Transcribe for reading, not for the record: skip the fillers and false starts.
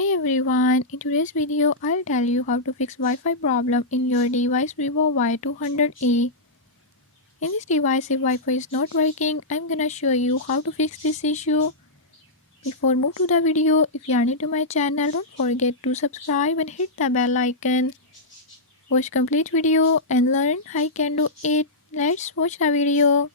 Hey everyone, in today's video I'll tell you how to fix Wi-Fi problem in your device Vivo Y200e. In this device if Wi-Fi is not working, I'm gonna show you how to fix this issue. Before move to the video, if you are new to my channel, don't forget to subscribe and hit the bell icon. Watch complete video and learn how you can do it. Let's watch the video.